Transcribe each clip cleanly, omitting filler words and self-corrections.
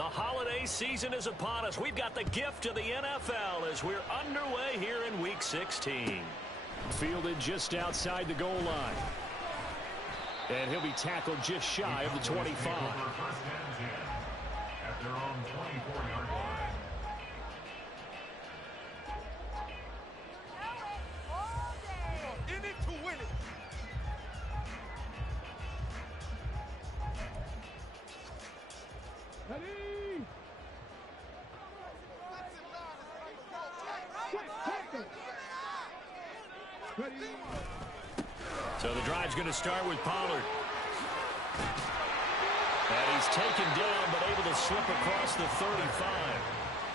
The holiday season is upon us. We've got the gift of the NFL as we're underway here in Week 16. Fielded just outside the goal line. And he'll be tackled just shy of the 25. First and 10 at their own 24-yard line. In it to win it. So the drive's going to start with Pollard. And he's taken down but able to slip across the 35.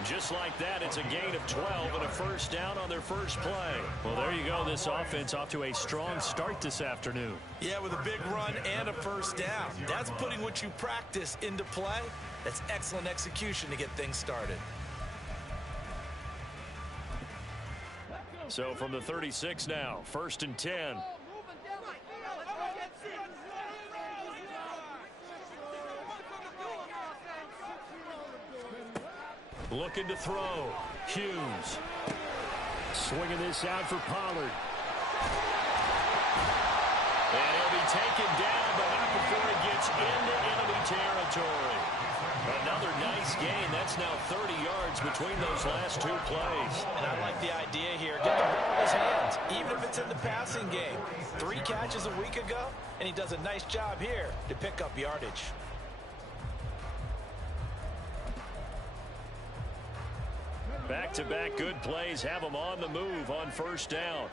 Just like that, it's a gain of 12 and a first down on their first play. Well, there you go. This offense off to a strong start this afternoon. Yeah, with a big run and a first down. That's putting what you practice into play. That's excellent execution to get things started. So from the 36 now, first and 10. Looking to throw. Hughes. Swinging this out for Pollard. And he'll be taken down, but not before he gets into enemy territory. Another nice gain. That's now 30 yards between those last two plays. And I like the idea here. Get the ball in his hands, even if it's in the passing game. 3 catches a week ago, and he does a nice job here to pick up yardage. Back-to-back good plays have them on the move on first down.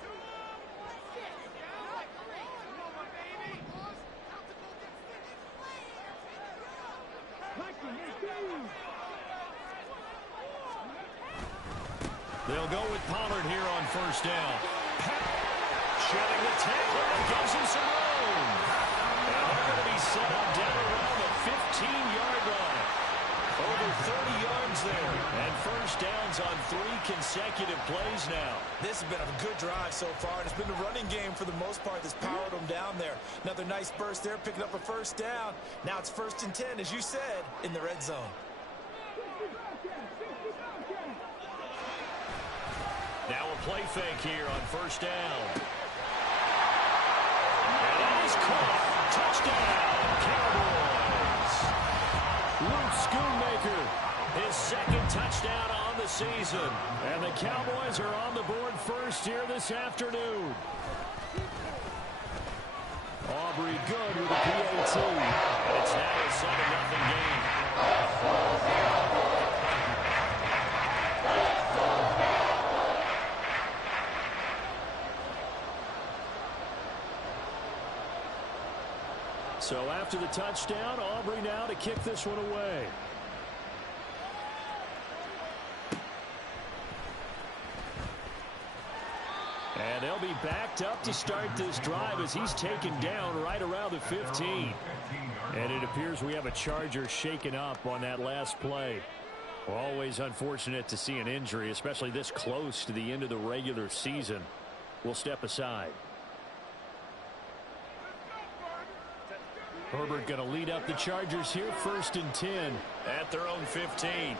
They'll go with Pollard here on first down. Shedding the tackler and gives him some room. And they're going to be set up down around the 15-yard line. Over 30 yards there. And first downs on 3 consecutive plays now. This has been a good drive so far, and it's been the running game for the most part that's powered them down there. Another nice burst there, picking up a first down. Now it's first and 10, as you said, in the red zone. Now a play fake here on first down. And that is caught. Touchdown, Cowboys. Luke Schoonmaker, his second touchdown on the season. And the Cowboys are on the board first here this afternoon. Aubrey good with a PAT. And it's now a 7-0 game. So after the touchdown, Aubrey now to kick this one away. And they'll be backed up to start this drive as he's taken down right around the 15. And it appears we have a Charger shaken up on that last play. Well, always unfortunate to see an injury, especially this close to the end of the regular season. We'll step aside. Herbert going to lead up the Chargers here, first and 10. At their own 15.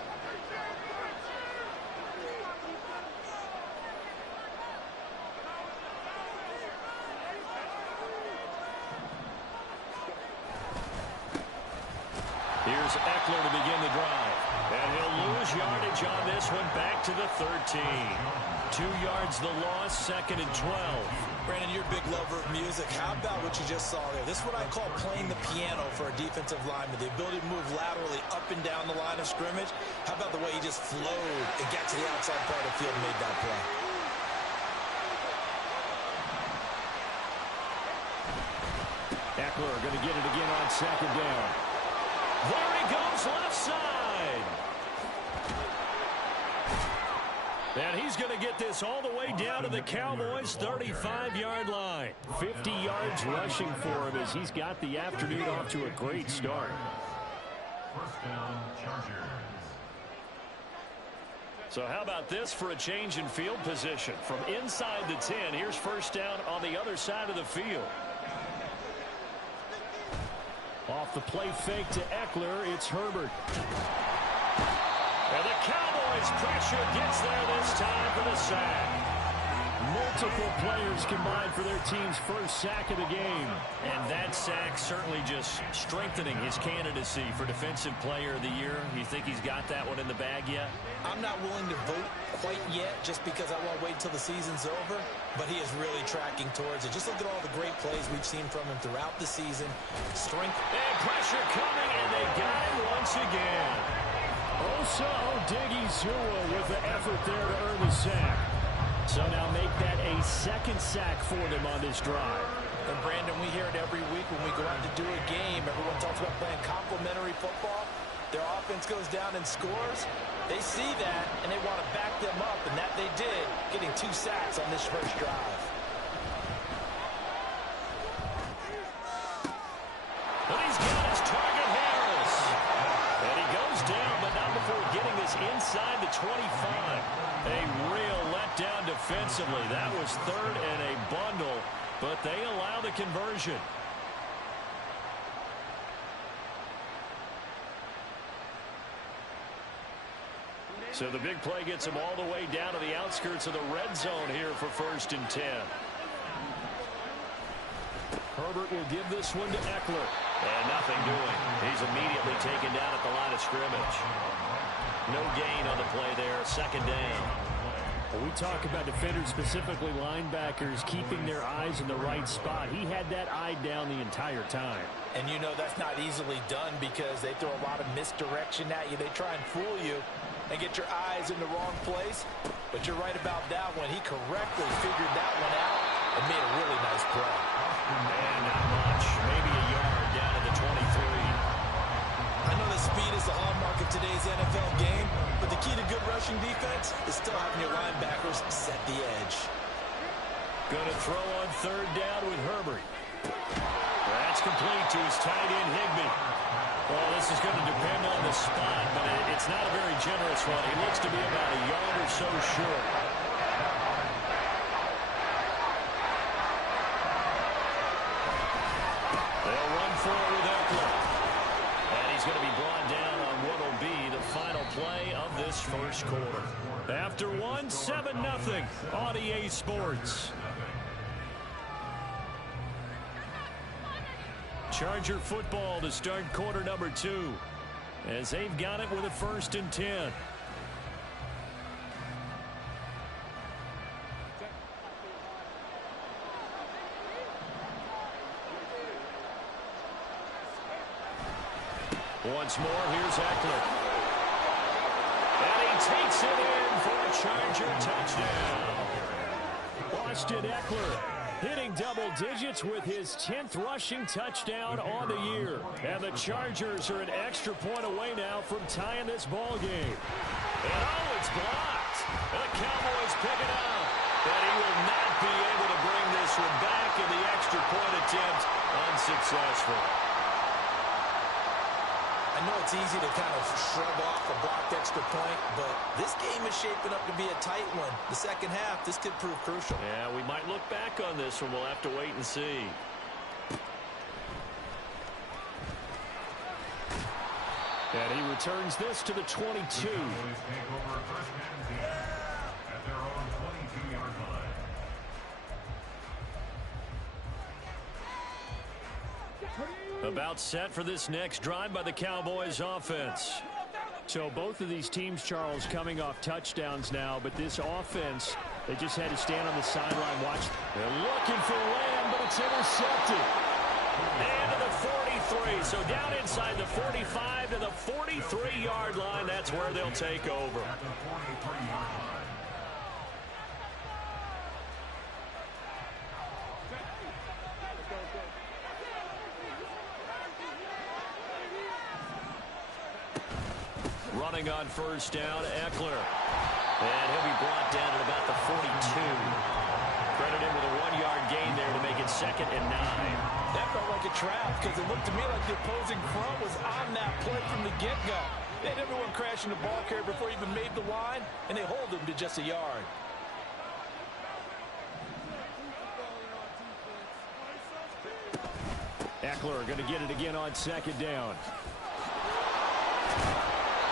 Here's Eckler to begin the drive. And he'll lose yardage on this one, back to the 13. 2 yards the loss, second and 12. Brandon, you're a big lover of music. How about what you just saw there? This is what I call playing the piano for a defensive lineman. The ability to move laterally up and down the line of scrimmage. How about the way he just flowed and got to the outside part of the field and made that play? Eckler going to get it again on second down. There he goes, left side. And he's going to get this all the way down to the Cowboys' 35-yard line. 50 yards rushing for him as he's got the afternoon off to a great start. First down, Chargers. So how about this for a change in field position? From inside the 10, here's first down on the other side of the field. Off the play fake to Eckler, it's Herbert. And the Cowboys' pressure gets there this time for the sack. Multiple players combined for their team's first sack of the game. And that sack certainly just strengthening his candidacy for Defensive Player of the Year. You think he's got that one in the bag yet? I'm not willing to vote quite yet just because I want to wait until the season's over, but he is really tracking towards it. Just look at all the great plays we've seen from him throughout the season. Strength. And pressure coming, and they got him once again. Osa Odighizuwa with the effort there to earn the sack. So now make that a second sack for them on this drive. And Brandon, we hear it every week when we go out to do a game. Everyone talks about playing complementary football. Their offense goes down and scores. They see that, and they want to back them up, and that they did, getting 2 sacks on this first drive. But he's got his target, Harris. And he goes down, but not before getting this inside the 25. A real letdown defensively. That was third and a bundle, but they allow the conversion. So the big play gets him all the way down to the outskirts of the red zone here for 1st and 10. Herbert will give this one to Eckler. And nothing doing. He's immediately taken down at the line of scrimmage. No gain on the play there. 2nd down. When we talk about defenders, specifically linebackers, keeping their eyes in the right spot, he had that eye down the entire time. And you know that's not easily done because they throw a lot of misdirection at you. They try and fool you and get your eyes in the wrong place. But you're right about that one. He correctly figured that one out and made a really nice play. And not much. Maybe a yard down to the 23. I know that speed is the hallmark of today's NFL game, but the key to good rushing defense is still having your linebackers set the edge. Going to throw on 3rd down with Herbert. That's complete to his tight end, Higbee. Well, this is going to depend on the spot, but it's not a very generous one. He looks to be about a yard or so short. They'll run for it with Eckler. And he's going to be brought down on what will be the final play of this first quarter. After one, 7-0 on EA Sports. Charger football to start quarter number 2 as they've got it with a 1st and 10. Once more, here's Eckler. And he takes it in for a Charger touchdown. Austin Eckler hitting double digits with his 10th rushing touchdown on the year. And the Chargers are an extra point away now from tying this ball game. And oh, it's blocked. The Cowboys pick it up. And he will not be able to bring this one back, and the extra point attempt unsuccessful. I know it's easy to kind of shrug off a blocked extra point, but this game is shaping up to be a tight one. The second half, this could prove crucial. Yeah, we might look back on this one. We'll have to wait and see. And he returns this to the 22. Take over 1st and 10 at their own 22-yard line. About set for this next drive by the Cowboys offense. So both of these teams, Charles, coming off touchdowns now, but this offense, they just had to stand on the sideline, watch. They're looking for Lamb, but it's intercepted. And to the 43, so down inside the 45 to the 43-yard line. That's where they'll take over. At the 43-yard line. Running on 1st down, Eckler. And he'll be brought down at about the 42. Credit him with a 1-yard gain there to make it 2nd and 9. That felt like a trap because it looked to me like the opposing front was on that play from the get-go. They had everyone crashing the ball carrier before he even made the line, and they hold him to just a yard. Eckler going to get it again on 2nd down.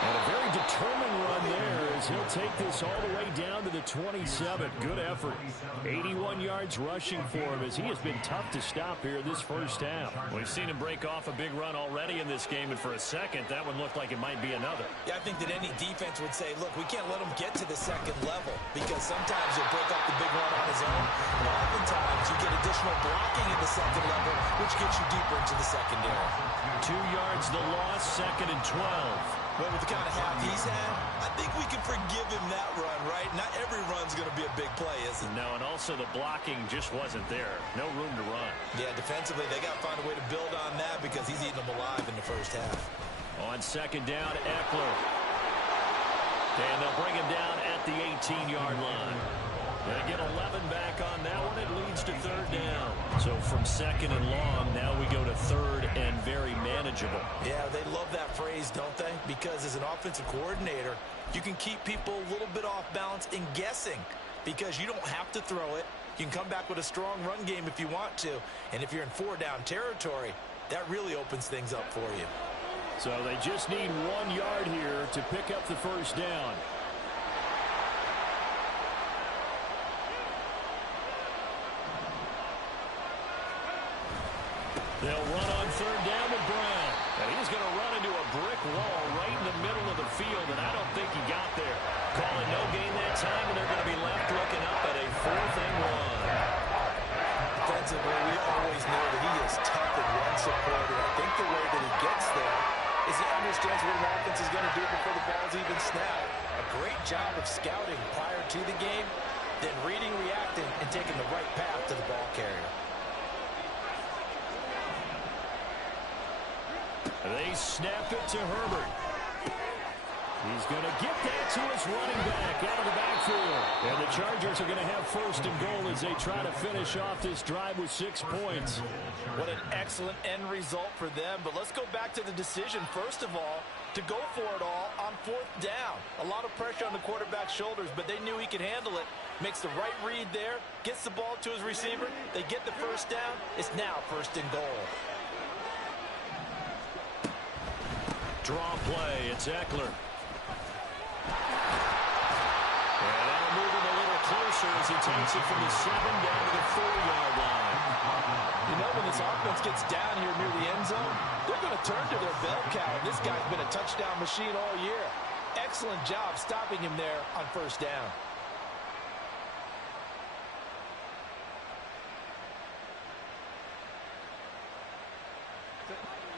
And a very determined run there as he'll take this all the way down to the 27. Good effort. 81 yards rushing for him as he has been tough to stop here this first half. We've seen him break off a big run already in this game, and for a second, that one looked like it might be another. Yeah, I think that any defense would say, look, we can't let him get to the second level because sometimes he'll break off the big run on his own, and oftentimes you get additional blocking in the second level, which gets you deeper into the secondary. 2 yards the loss, 2nd and 12. But with the kind of half he's had, I think we can forgive him that run, right? Not every run's going to be a big play, is it? No, and also the blocking just wasn't there. No room to run. Yeah, defensively, they got to find a way to build on that because he's eating them alive in the first half. On 2nd down, Eckler. And they'll bring him down at the 18-yard line. They get 11 back on that one. It leads to 3rd down. So from 2nd and long, now we go to 3rd and very manageable. Yeah, they love that phrase, don't they? Because as an offensive coordinator, you can keep people a little bit off balance in guessing because you don't have to throw it. You can come back with a strong run game if you want to. And if you're in 4-down territory, that really opens things up for you. So they just need 1 yard here to pick up the first down. They'll run on 3rd down with Brown. And he's going to run into a brick wall right in the middle of the field, and I don't think he got there. Calling no gain that time, and they're going to be left looking up at a 4th and 1. Defensively, we always know that he is tough and run support, and I think the way that he gets there is he understands what an offense is going to do before the ball's even snapped. A great job of scouting prior to the game, then reading, reacting, and taking the right path to the ball carrier. They snap it to Herbert. He's going to get that to his running back out of the backfield. And the Chargers are going to have 1st and goal as they try to finish off this drive with 6 points. What an excellent end result for them. But let's go back to the decision, first of all, to go for it all on 4th down. A lot of pressure on the quarterback's shoulders, but they knew he could handle it. Makes the right read there, gets the ball to his receiver. They get the first down. It's now 1st and goal. Draw play. It's Eckler. And that'll move him a little closer as he takes it from the 7 down to the 4-yard line. You know, when this offense gets down here near the end zone, they're going to turn to their bell cow. This guy's been a touchdown machine all year. Excellent job stopping him there on 1st down.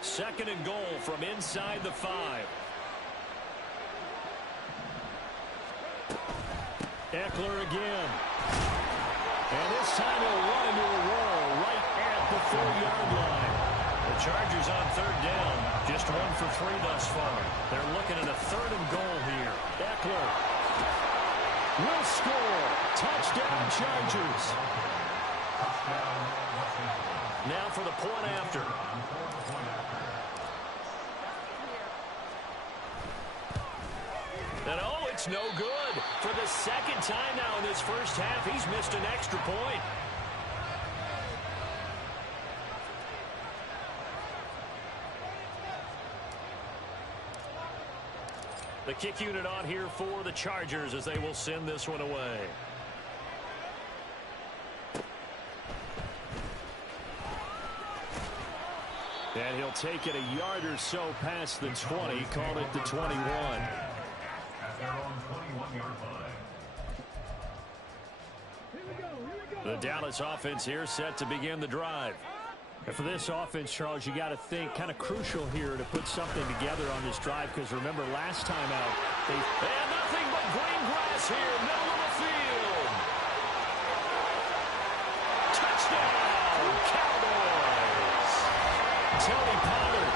2nd and goal from inside the 5. Eckler again. And this time he'll run into a wall right at the 4-yard line. The Chargers on 3rd down. Just 1 for 3 thus far. They're looking at a 3rd and goal here. Eckler will score. Touchdown, Chargers. Now for the point after. And oh, it's no good. For the 2nd time now in this first half, he's missed an extra point. The kick unit on here for the Chargers as they will send this one away. And he'll take it a yard or so past the 20, call it the 21. At their own 21-yard line. The Dallas offense here set to begin the drive. And for this offense, Charles, you got to think kind of crucial here to put something together on this drive because remember last time out, they had nothing but green grass here, middle of the field. Touchdown, Cowboys. Tony Pollard,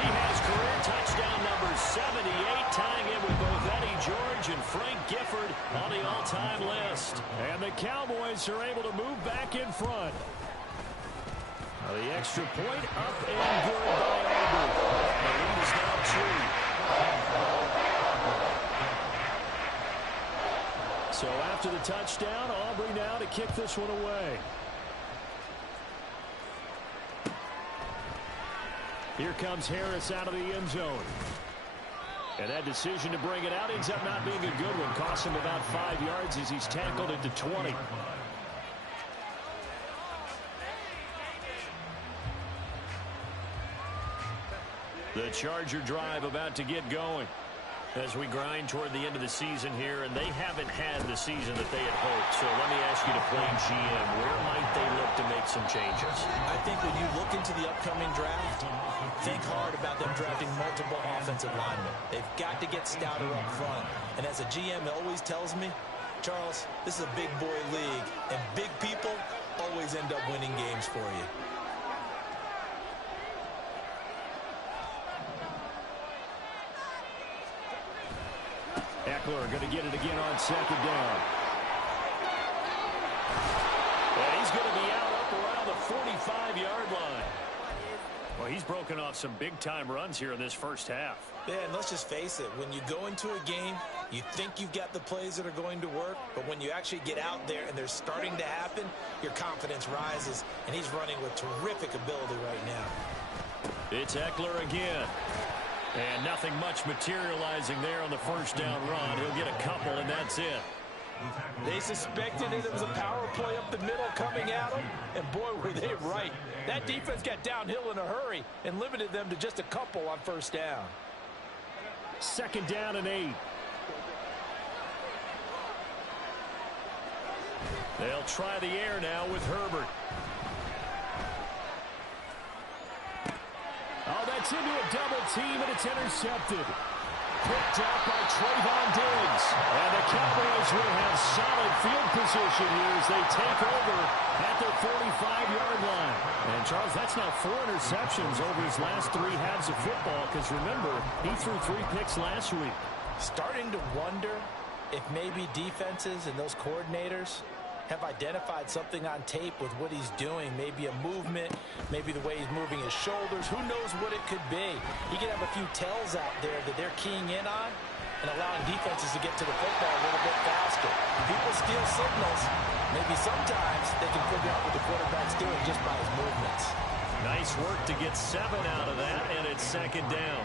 he has career touchdown number 78, tying in with both Eddie George and Frank Gifford on the all-time list. And the Cowboys are able to move back in front. Now the extra point up and good by Aubrey. The lead is now 2. So after the touchdown, Aubrey now to kick this one away. Here comes Harris out of the end zone. And that decision to bring it out ends up not being a good one. Cost him about 5 yards as he's tackled at the 20. The Charger drive about to get going as we grind toward the end of the season here, and they haven't had the season that they had hoped. So let me ask you to play GM. Where might they look to make some changes? I think when you look into the upcoming draft, think hard about them drafting multiple offensive linemen. They've got to get stouter up front. And as a GM, it always tells me, Charles, this is a big boy league, and big people always end up winning games for you. Eckler going to get it again on second down. And he's going to be out up around the 45-yard line. Well, he's broken off some big-time runs here in this first half. Yeah, and let's just face it. When you go into a game, you think you've got the plays that are going to work, but when you actually get out there and they're starting to happen, your confidence rises, and he's running with terrific ability right now. It's Eckler again. And nothing much materializing there on the first down run. He'll get a couple, and that's it. They suspected it was a power play up the middle coming at them, and boy, were they right. That defense got downhill in a hurry and limited them to just a couple on first down. Second down and 8. They'll try the air now with Herbert. Oh, that's into a double team, and it's intercepted. Picked up by Trayvon Diggs. And the Cowboys will have solid field position here as they take over at their 45-yard line. And, Charles, that's now 4 interceptions over his last 3 halves of football, because, remember, he threw 3 picks last week. Starting to wonder if maybe defenses and those coordinators have identified something on tape with what he's doing. Maybe a movement, maybe the way he's moving his shoulders. Who knows what it could be? He could have a few tells out there that they're keying in on and allowing defenses to get to the football a little bit faster. People steal signals. Maybe sometimes they can figure out what the quarterback's doing just by his movements. Nice work to get 7 out of that, and it's second down.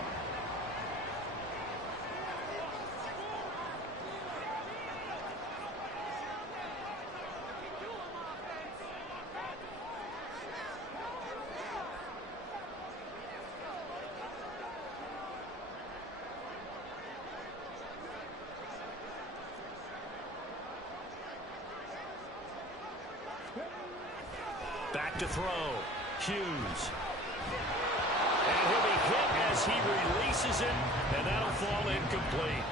Back to throw. Hughes. And he'll be hit as he releases it, and that'll fall incomplete.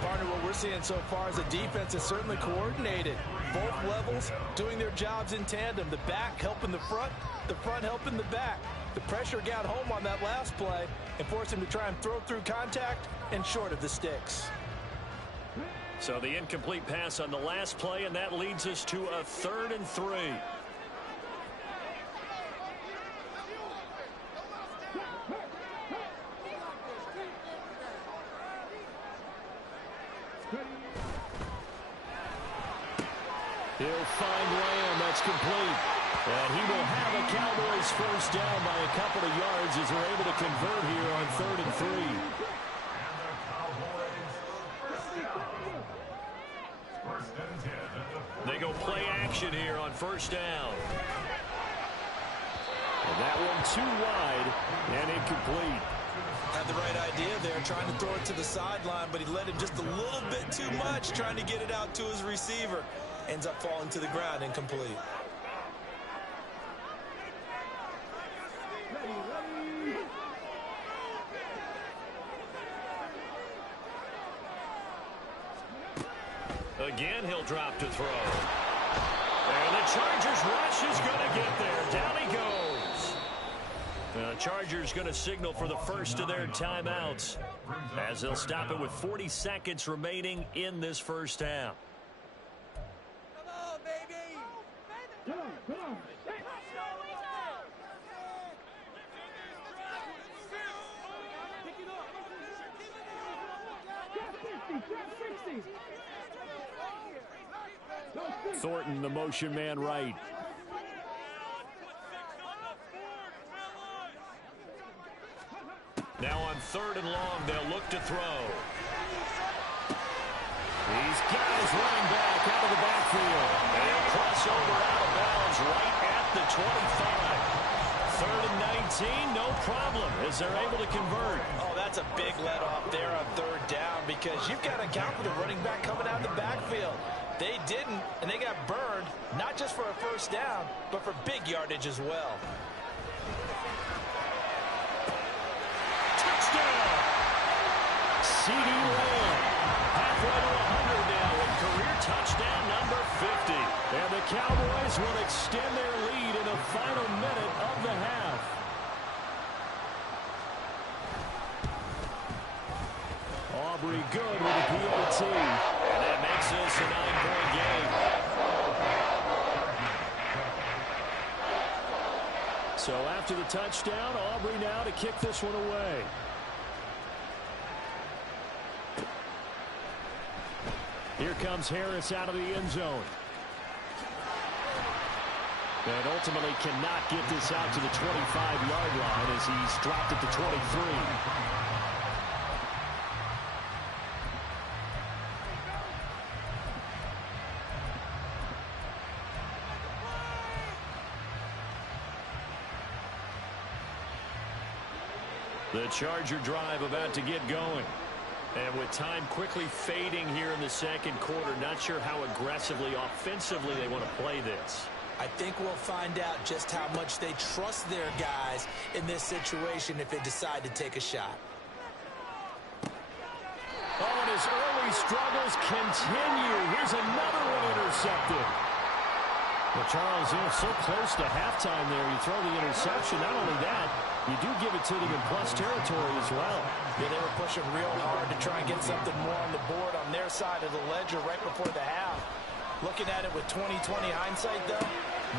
Partner, what we're seeing so far is the defense is certainly coordinated. Both levels doing their jobs in tandem. The back helping the front helping the back. The pressure got home on that last play and forced him to try and throw through contact and short of the sticks. So the incomplete pass on the last play, and that leads us to a 3rd and 3. He'll find Lamb. That's complete. And he will have a Cowboys first down by a couple of yards as they're able to convert here on 3rd and 3. They go play action here on first down. And that one too wide and incomplete. Had the right idea there, trying to throw it to the sideline, but he led him just a little bit too much, trying to get it out to his receiver. Ends up falling to the ground, incomplete. Again, he'll drop to throw. And the Chargers rush is going to get there. Down he goes. The Chargers going to signal for the first of their timeouts as they'll stop it with 40 seconds remaining in this first half. Come on, baby! Come on. Thornton, the motion man right. Now on 3rd and long, they'll look to throw. He's got his running back out of the backfield. And he'll cross over out of bounds right at the 25. 3rd and 19, no problem, as they're able to convert. Oh, that's a big let off there on 3rd down because you've got to account for the running back coming out of the backfield. They didn't, and they got burned, not just for a 1st down, but for big yardage as well. Touchdown! CeeDee Lamb, halfway to 100 now with career touchdown number 50. And the Cowboys will extend their lead in the final minute of the half. Aubrey good with the PAT. And that makes this a 9-point game. So after the touchdown, Aubrey now to kick this one away. Here comes Harris out of the end zone. And ultimately cannot get this out to the 25-yard line as he's dropped it to 23. The Charger drive about to get going. And with time quickly fading here in the 2nd quarter, not sure how aggressively, offensively they want to play this. I think we'll find out just how much they trust their guys in this situation if they decide to take a shot. Oh, and his early struggles continue. Here's another one intercepted. Well, Charles, so close to halftime there. You throw the interception. Not only that, you do give it to them in plus territory as well. Yeah, they were pushing real hard to try and get something more on the board on their side of the ledger right before the half. Looking at it with 20/20 hindsight, though,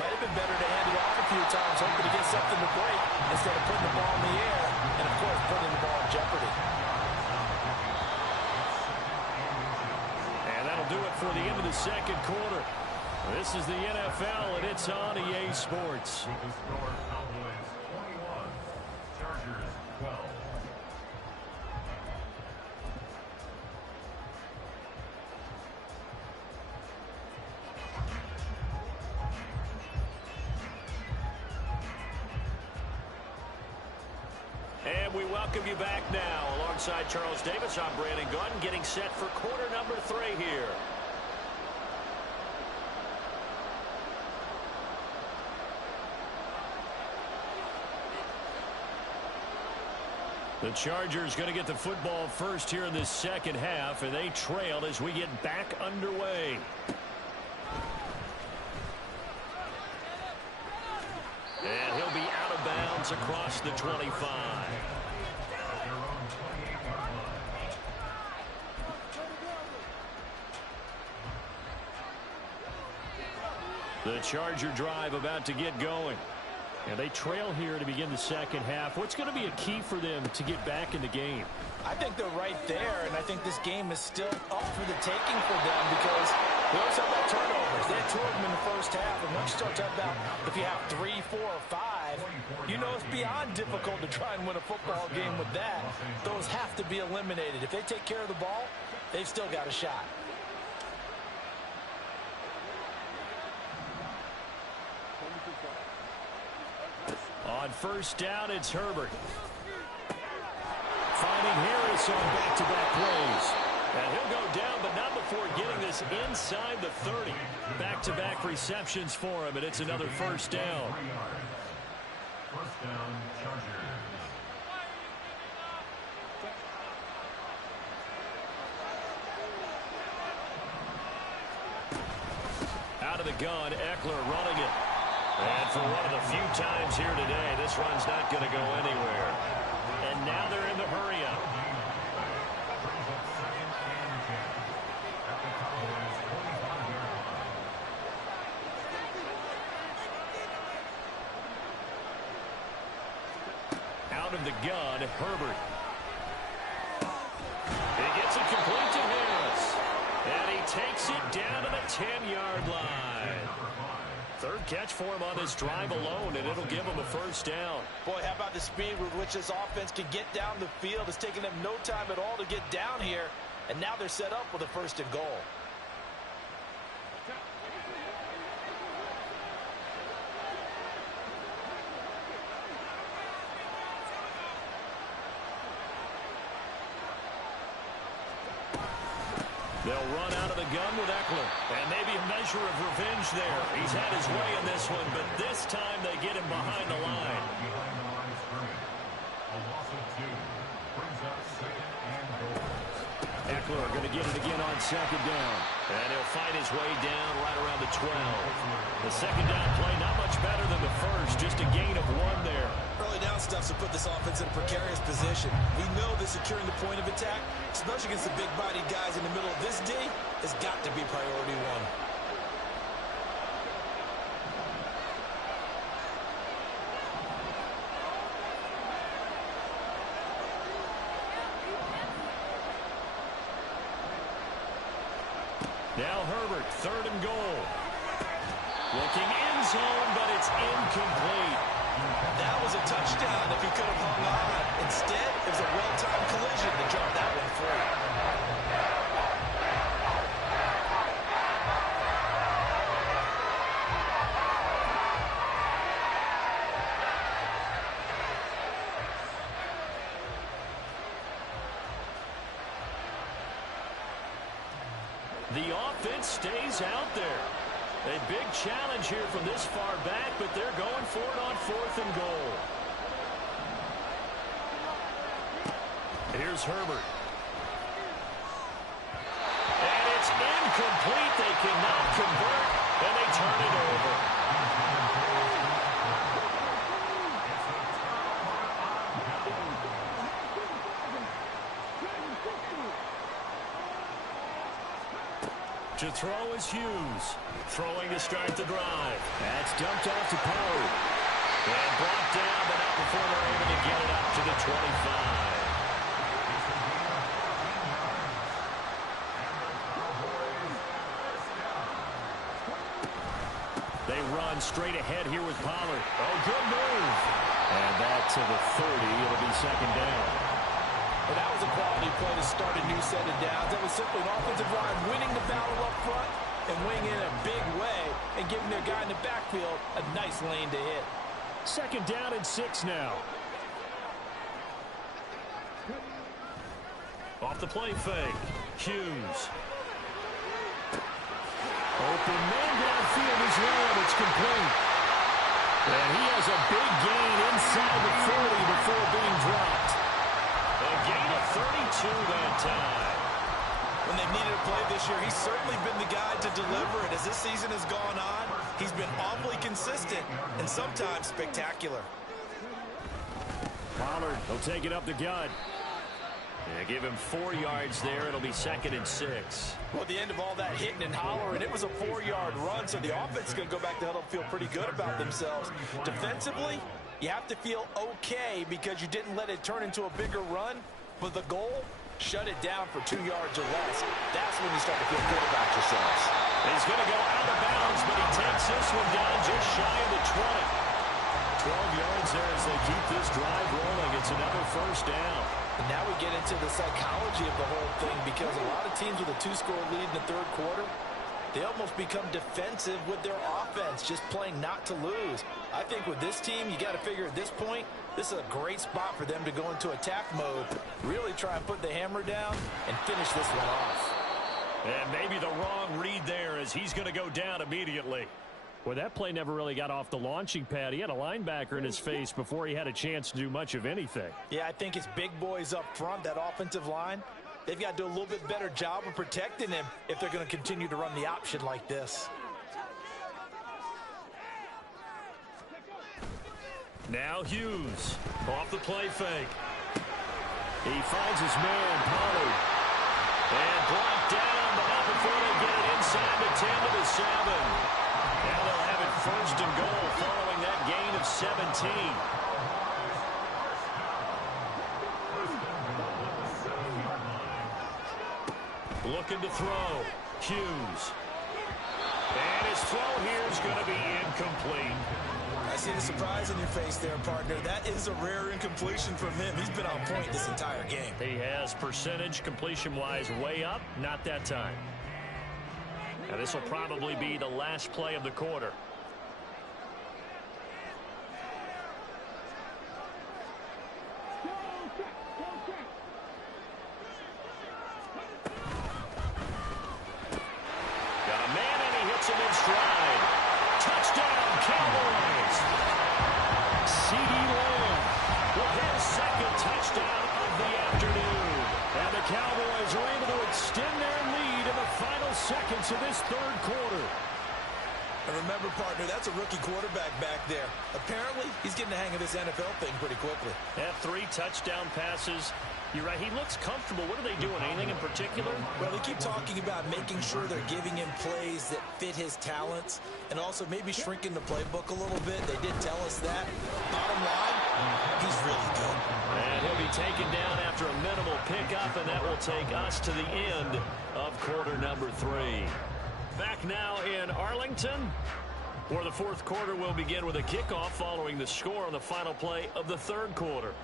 might have been better to hand it off a few times, hoping to get something to break instead of putting the ball in the air and, of course, putting the ball in jeopardy. And that'll do it for the end of the 2nd quarter. This is the NFL, and it's on EA Sports. With the score, Cowboys 21, Chargers 12. And we welcome you back now. Alongside Charles Davis, I'm Brandon Gaudin, getting set for quarter number 3 here. The Chargers going to get the football first here in this 2nd half, and they trail as we get back underway. And he'll be out of bounds across the 25. The Charger drive about to get going. And they trail here to begin the 2nd half. What's going to be a key for them to get back in the game? I think they're right there, and I think this game is still up for the taking for them because they always have about turnovers. They had 2 of them in the 1st half, and once you start talking about if you have 3, 4, or 5, you know it's beyond difficult to try and win a football game with that. Those have to be eliminated. If they take care of the ball, they've still got a shot. On 1st down, it's Herbert. Finding Harris on back-to-back plays. And he'll go down, but not before getting this inside the 30. Back-to-back receptions for him, and it's another 1st down. 1st down, Chargers. Out of the gun, Eckler running it. And for one of the few times here today, this run's not going to go anywhere. And now they're in the hurry-up. Out of the gun, Herbert. He gets it complete to Harris. And he takes it down to the 10-yard line. Third catch for him on this drive alone, and it'll give him a first down. Boy, how about the speed with which this offense can get down the field? It's taken them no time at all to get down here, and now they're set up with a first and goal. They'll run out of the gun with Eckler. And maybe a measure of revenge there. He's had his way in this one, but this time they get him behind the line. Behind the line of scrimmage. A loss of 2 brings up second and goal. Eckler going to get it again on second down. And he'll fight his way down right around the 12. The second down play not much better than the first, just a gain of 1 there. Early down stuff to put this offense in a precarious position. We know that securing the point of attack, especially against the big-bodied guys in the middle of this D, has got to be priority 1. Now Herbert, third and goal. Looking end zone, but it's incomplete. That was a touchdown if he could have hung on. Instead, it was a well-timed collision to drop that one free. The offense stays out there. A big challenge here from this far back, but they're going for it on fourth and goal. Here's Herbert. And it's incomplete. They cannot convert, and they turn it over. To throw is Hughes. Throwing to start the drive. That's dumped off to Pollard. And brought down, but not before they're able to get it up to the 25. They run straight ahead here with Pollard. Oh, good move. And that to the 30. It'll be second down. Well, that was a quality play to start a new set of downs. That was simply an offensive line winning the battle up front and winning in a big way and giving their guy in the backfield a nice lane to hit. Second down and 6 now. Off the play fake. Hughes. Open man downfield is Lamb. It's complete. And he has a big gain inside the 40 before being dropped. A gain of 32 that time. When they've needed a play this year, he's certainly been the guy to deliver it. As this season has gone on, he's been awfully consistent and sometimes spectacular. Pollard will take it up the gut. Yeah, give him 4 yards there. It'll be second and 6. Well, at the end of all that hitting and hollering, it was a 4-yard run, so the offense is going to go back to huddle and feel pretty good about themselves. Defensively, you have to feel okay because you didn't let it turn into a bigger run, but the goal, shut it down for 2 yards or less. That's when you start to feel good about yourselves. He's going to go out of bounds, but he takes this one down just shy of the 20. 12 yards there as they keep this drive rolling. It's another first down. And now we get into the psychology of the whole thing because a lot of teams with a 2-score lead in the third quarter, they almost become defensive with their offense, just playing not to lose. I think with this team, you got to figure at this point, this is a great spot for them to go into attack mode, really try and put the hammer down and finish this one off. And maybe the wrong read there as he's going to go down immediately. Well, that play never really got off the launching pad. He had a linebacker in his face before he had a chance to do much of anything. Yeah, I think it's big boys up front, that offensive line. They've got to do a little bit better job of protecting him if they're going to continue to run the option like this. Now Hughes off the play fake. He finds his man, Pollard. And brought down, but not before they get it inside the 10 to the 7. Now they'll have it first and goal following that gain of 17. Looking to throw. Hughes. And his throw here is going to be incomplete. I see the surprise in your face there, partner. That is a rare incompletion from him. He's been on point this entire game. He has percentage completion-wise way up, not that time. Now this will probably be the last play of the quarter. Got a man and he hits him in stride. Touchdown, Cowboys. CeeDee Lamb with his second touchdown of the afternoon. And the Cowboys are able to extend their lead in the final seconds of this third quarter. And remember, partner, that's a rookie quarterback back there. Apparently, he's getting the hang of this NFL thing pretty quickly. Have 3 touchdown passes. You're right, he looks comfortable. What are they doing? Anything in particular? Well, they keep talking about making sure they're giving him plays that fit his talents and also maybe shrinking the playbook a little bit. They did tell us that. Bottom line, he's really good. And he'll be taken down after a minimal pickup, and that will take us to the end of quarter number 3. Back now in Arlington, where the fourth quarter will begin with a kickoff following the score on the final play of the third quarter.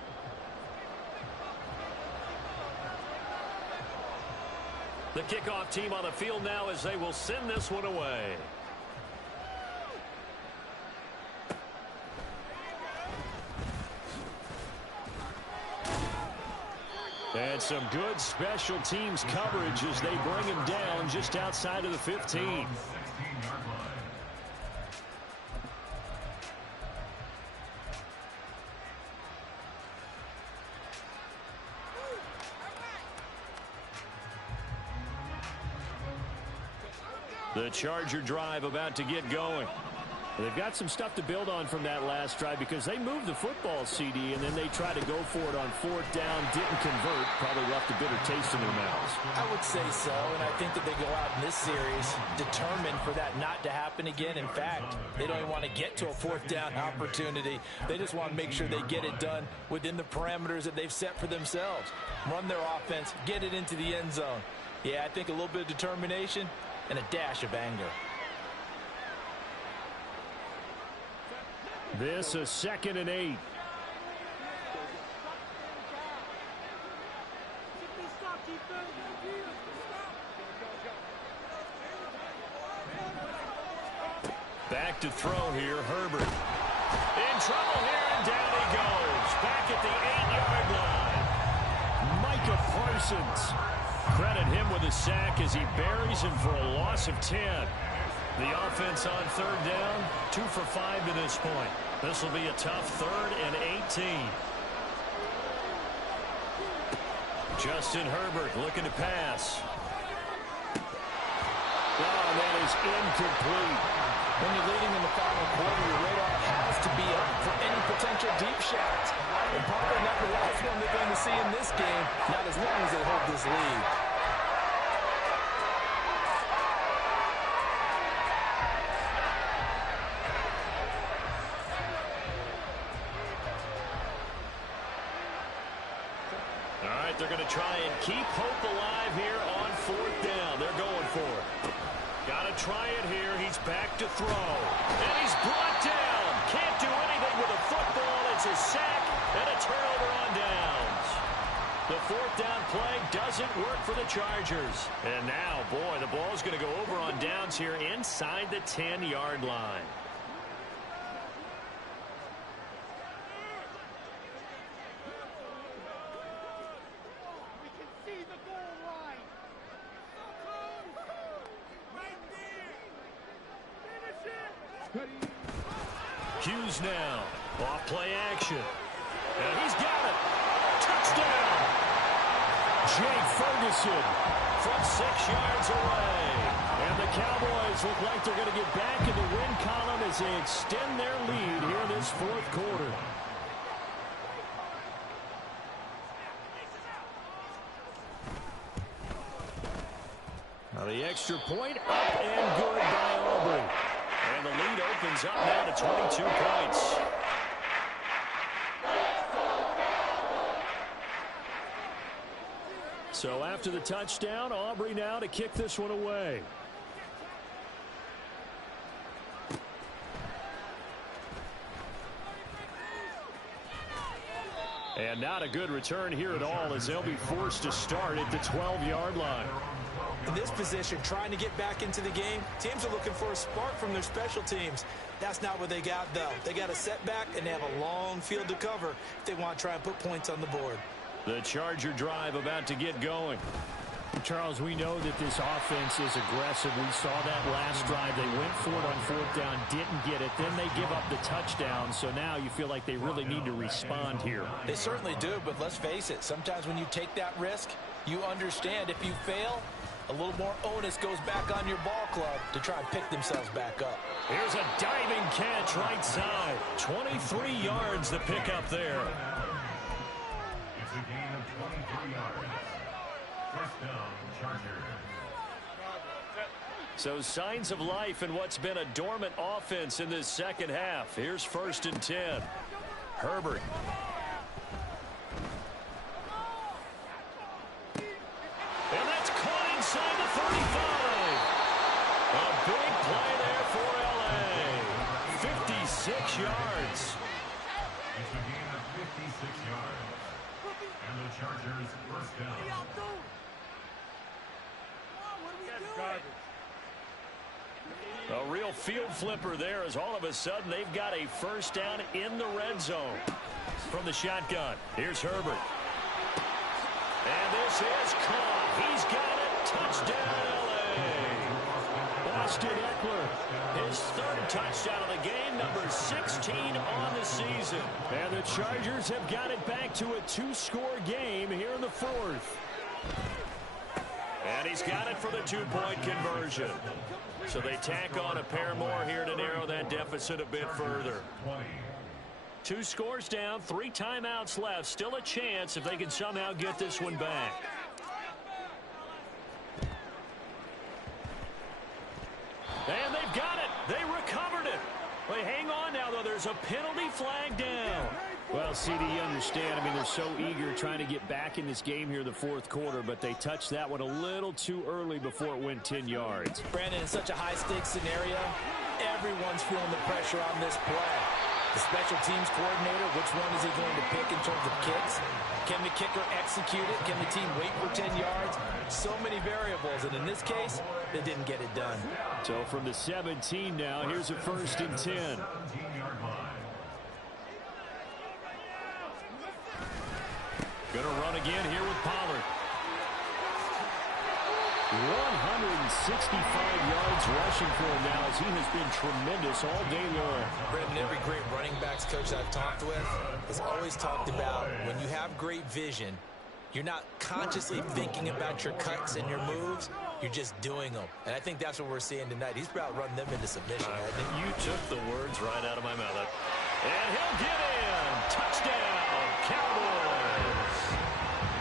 The kickoff team on the field now as they will send this one away. And some good special teams coverage as they bring him down just outside of the 15. The Charger drive about to get going. They've got some stuff to build on from that last drive because they moved the football, CD, and then they tried to go for it on fourth down, didn't convert, probably left a bitter taste in their mouths. I would say so, and I think that they go out in this series determined for that not to happen again. In fact, they don't even want to get to a fourth down opportunity. They just want to make sure they get it done within the parameters that they've set for themselves. Run their offense, get it into the end zone. Yeah, I think a little bit of determination and a dash of anger. This is 2nd and 8. Back to throw here, Herbert. In trouble here, and down he goes. Back at the 8-yard line. Micah Parsons. Credit him with a sack as he buries him for a loss of 10. The offense on third down, 2 for 5 to this point. This will be a tough 3rd and 18. Justin Herbert looking to pass. Oh, that is incomplete. When you're leading in the final quarter, your radar has to be up for any potential deep shots. And probably not the last one they're going to see in this game, not as long as they hold this lead. They're going to try and keep hope alive here on fourth down. They're going for it. Got to try it here. He's back to throw. And he's brought down. Can't do anything with a football. It's a sack and a turnover on downs. The fourth down play doesn't work for the Chargers. And now, boy, the ball's going to go over on downs here inside the 10-yard line. Hughes now. Off play action. And he's got it. Touchdown. Jake Ferguson from 6 yards away. And the Cowboys look like they're going to get back in the win column as they extend their lead here in this fourth quarter. Now the extra point up and good by Aubrey. And the lead opens up now to 22 points. So after the touchdown, Aubrey now to kick this one away. And not a good return here at all as they'll be forced to start at the 12-yard line. In this position, trying to get back into the game, teams are looking for a spark from their special teams. That's not what they got, though. They got a setback, and they have a long field to cover if they want to try and put points on the board. The Charger drive about to get going. Charles, we know that this offense is aggressive. We saw that last drive. They went for it on fourth down, didn't get it. Then they give up the touchdown. So now you feel like they really need to respond here. They certainly do, but let's face it. Sometimes when you take that risk, you understand if you fail, a little more onus goes back on your ball club to try and pick themselves back up. Here's a diving catch right side. 23 yards the pickup there. It's a gain of 23 yards. First down, Chargers. So signs of life in what's been a dormant offense in this second half. Here's 1st and 10. Herbert. And that's caught inside the 35. A big play there for L.A. 56 yards. It's a gain of 56 yards. And the Chargers first down. A real field flipper there as all of a sudden they've got a first down in the red zone. From the shotgun, here's Herbert. And this is caught. He's got it. Touchdown, L.A. Austin Eckler, his 3rd touchdown of the game, number 16 on the season. And the Chargers have got it back to a 2-score game here in the 4th. And he's got it for the 2-point conversion. So they tack on a pair more here to narrow that deficit a bit further. 2 scores down, 3 timeouts left. Still a chance if they can somehow get this one back. And they've got it. They recovered it. Well, hang on now, though. There's a penalty flag down. Well, CD, you understand. I mean, they're so eager trying to get back in this game here in the 4th quarter, but they touched that one a little too early before it went 10 yards. Brandon, in such a high-stakes scenario, everyone's feeling the pressure on this play. The special teams coordinator, which one is he going to pick in terms of kicks? Can the kicker execute it? Can the team wait for 10 yards? So many variables, and in this case, they didn't get it done. So from the 17 now, here's a 1st and 10. 17-yard line. Going to run again here with Pollard. 165 yards rushing for him now as he has been tremendous all day long. Brandon, every great running backs coach I've talked with has always talked about when you have great vision, you're not consciously thinking about your cuts and your moves. You're just doing them. And I think that's what we're seeing tonight. He's about running them into submission. You took the words right out of my mouth. And he'll get in. Touchdown, Cowboys.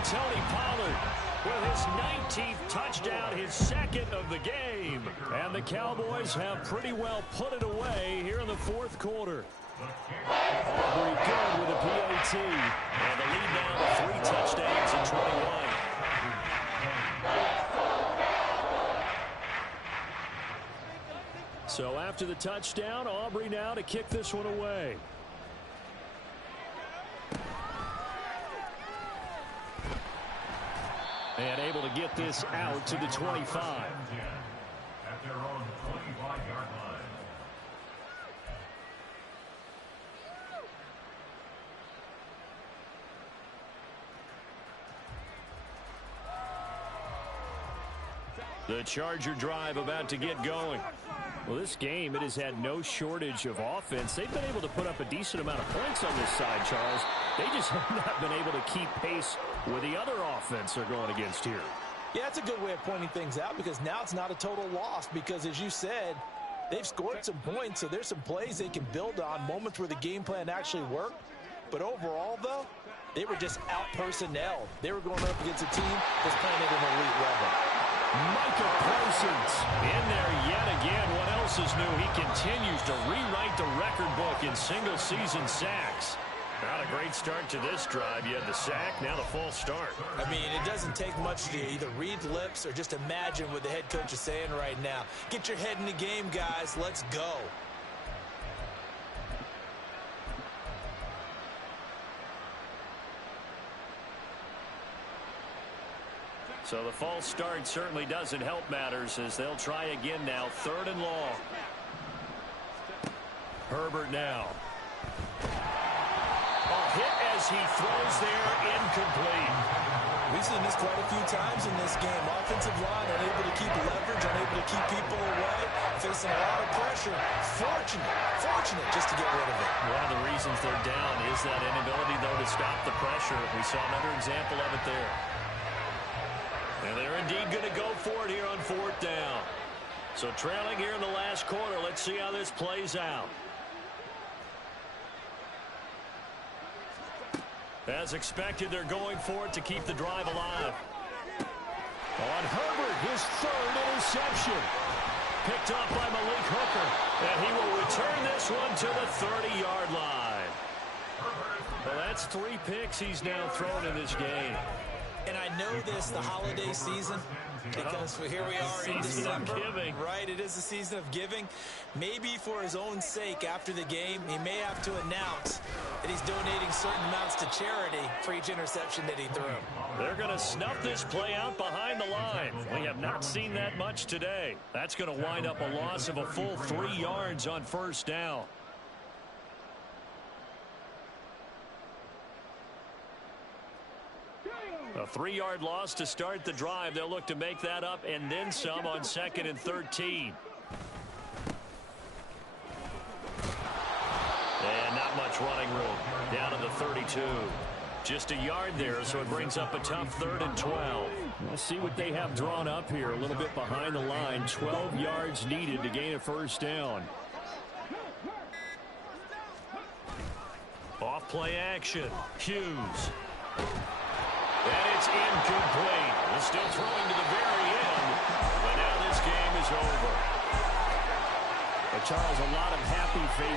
Tony Pollard with his 19th touchdown, his 2nd of the game. And the Cowboys have pretty well put it away here in the 4th quarter. Very good with a PAT. And the lead now to 3 touchdowns in 21. So after the touchdown, Aubrey now to kick this one away. And able to get this out to the 25. At their own 25-yard line. The Charger drive about to get going. Well, this game, it has had no shortage of offense. They've been able to put up a decent amount of points on this side, Charles. They just have not been able to keep pace with the other offense they're going against here. Yeah, that's a good way of pointing things out because now it's not a total loss because, as you said, they've scored some points, so there's some plays they can build on, moments where the game plan actually worked. But overall, though, they were just out-personnel. They were going up against a team that's playing at an elite level. Micah Parsons in there yet again. What else is new? He continues to rewrite the record book in single-season sacks. Not a great start to this drive. You had the sack, now the false start. I mean, it doesn't take much to either read lips or just imagine what the head coach is saying right now. Get your head in the game, guys. Let's go. So the false start certainly doesn't help matters as they'll try again now. 3rd and long. Herbert now. A hit as he throws there, incomplete. We've seen this quite a few times in this game. Offensive line unable to keep leverage, unable to keep people away, facing a lot of pressure. Fortunate just to get rid of it. One of the reasons they're down is that inability, though, to stop the pressure. We saw another example of it there. And they're indeed going to go for it here on 4th down. So trailing here in the last quarter. Let's see how this plays out. As expected, they're going for it to keep the drive alive. On Herbert, his 3rd interception. Picked up by Malik Hooker. And he will return this one to the 30-yard line. Well, that's 3 picks he's now thrown in this game. And I know this, the holiday season, because here we are in December, right? It is the season of giving. Maybe for his own sake after the game, he may have to announce that he's donating certain amounts to charity for each interception that he threw. They're going to snuff this play out behind the line. We have not seen that much today. That's going to wind up a loss of a full 3 yards on 1st down. A 3-yard loss to start the drive. They'll look to make that up and then some on 2nd and 13. And not much running room. Down to the 32. Just a yard there, so it brings up a tough 3rd and 12. Let's see what they have drawn up here. A little bit behind the line. 12 yards needed to gain a 1st down. Off play action. Hughes. And it's incomplete. They're still throwing to the very end. But now this game is over. But Charles, a lot of happy faces.